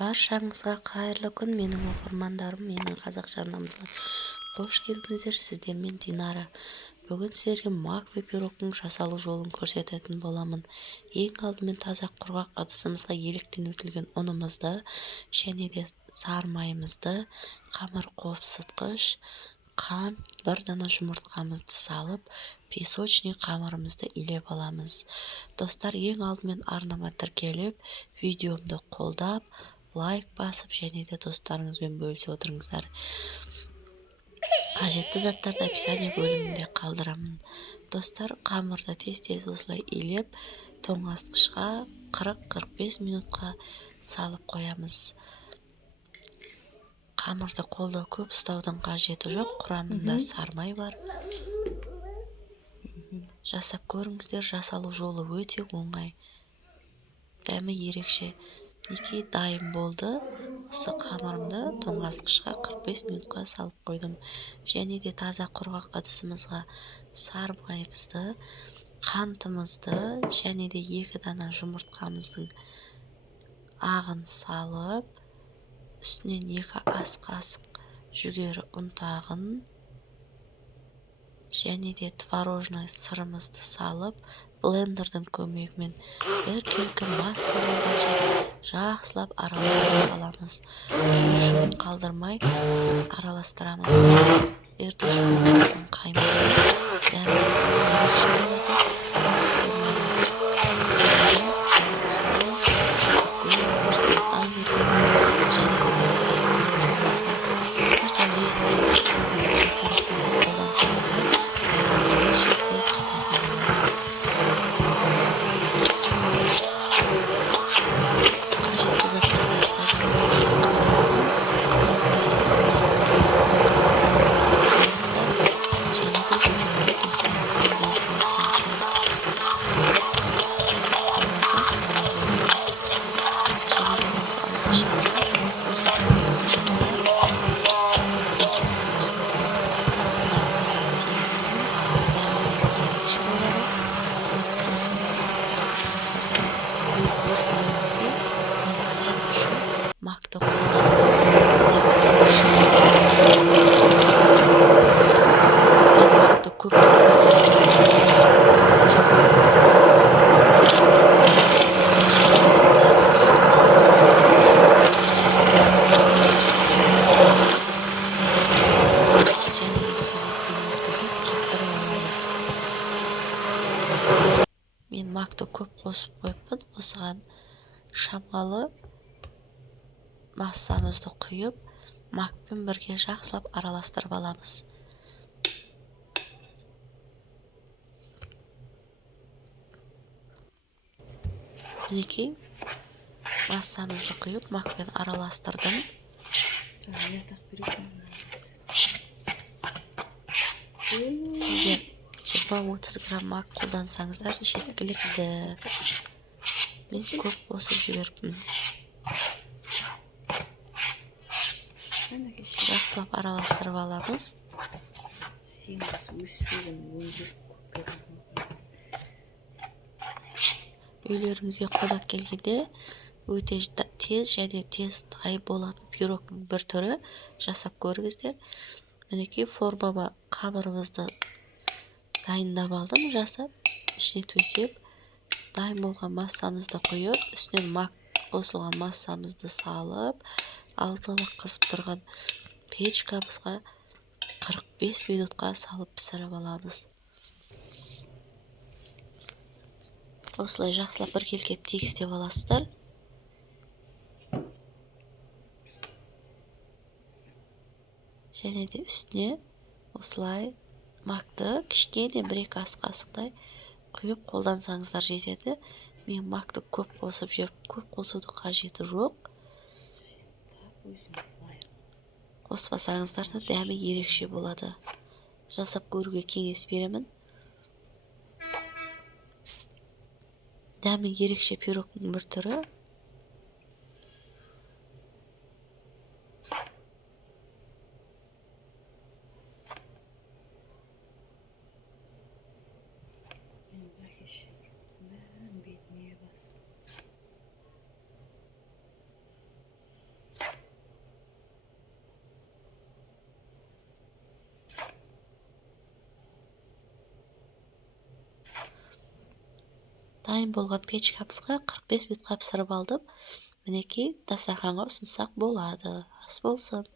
Баршаңызға қайырлы күн, менің оқырмандарым, менің қазақ жарнамызға қош келдіңіздер. Сіздермен Динара. Бүгін сіздерге макви пирогтың жасалу жолын көрсететін боламын. Ең алдымен таза құрғақ ыдысымызға електен өтілген ұнымызды және де сары майымызды, қамыр қопсытқыш, қант, бір дана жұмыртқамызды салып, песочный қамырымызды илеп аламыз. Достар, ең алдымен арнама тіркеліп, видеомды қолдап, лайк басып және де достарыңызбен бөлісе отырыңыздар. Қажетті заттарды описание бөлімінде қалдырамын. Достар, қамырды тез-тез осылай илеп, тоңазытқышқа 40-45 минутқа салып қоямыз. Қамырды қолда көп ұстаудың қажеті жоқ, құрамында сары май бар. Жасап көріңіздер, жасалу жолы өте оңай. Дәмі ерекше. Неке дайын болды. Осы қамырымды тоңазытқышқа 45 минутқа салып қойдым. Және де таза құрғақ ыдысымызға сары майымызды, қантымызды және де 2 дана жұмыртқамыздың ағын салып, үстінен 2 ас қасық жүгері ұнтағын және де творожный сырымызды салып, блендердің көмегімен бір келкі масса болғанша жақсылап араластырып аламыз. Түйіршігін қалдырмай араластырамыз. Иртыш формасының қаймағы дәмі ерекше болады. Осы форманың қаймағын сіздердің үстіне жасап көріңіздер. Сметана және де басқа пирожныйларға, тарталетке, басқа да пирогтарға қолдансаңыздар, дәмі ерекше тез қататын болады. Қажетті заттарды описание бөлімінде қалдырамын. Комментарий өз пікірлеріңізді қалдырыңыздар және де видеоны достарыңызбен бөлісе отырыңыздар. Ораза қабыл болсын. Және де осы ауызашарға осы пирогты жасап, есіңізге ұсынсаңыздар, ұнайды деген сенімдемін. Дәмі енді ерекше болады. Қоссаңыздар да қоспасаңыздар да өз еркілеріңізде. Мен сән үшін макты қолдандым. Дәмі ерекше болады. Мен макты көп қолдаймын. Қосып жүрмін. 20-30 грамм макты қолдансаңыздар жеткілікті. Алдын ала макты істе суға салып, жансабарда теңдетіп қоямыз және де сүзектен өткізіп кептіріп аламыз. Мен макты көп қосып қойыппын. Осыған шамалы массамызды құйып, макпен бірге жақсылап араластырып аламыз. Мінекей, массамызды құйып, макпен араластырдым. Сіздер 20-30 грамм мак қолдансаңыздар жеткілікті. Мен көп қосып жіберіппін. Жақсылап араластырып аламыз. Үйлеріңізге қонақ келгенде өте тез және тез дайын болатын пирогтың бір түрі жасап көріңіздер. Мінекей формама қамырымызды дайындап алдым, жасап, ішіне төсеп, дайын болған массамызды құйып, үстінен мак қосылған массамызды салып, алдын ала қызып тұрған печкамызға 45 минутқа салып пісіріп аламыз. Осылай жақсылап бір келке тегістеп аласыздар. Және де үстіне осылай макты кішкене 1-2 ас қасықтай құйып қолдансаңыздар жетеді. Мен макты көп қосып жүріп, көп қосудың қажеті жоқ. Қоспасаңыздар да дәмі ерекше болады. Жасап көруге кеңес беремін. Дәмі ерекше пирогтың бір түрі. дайын болған печкамызға 45 минутқа пісіріп алдым. Мінекей, дастарханға ұсынсақ болады. Ас болсын.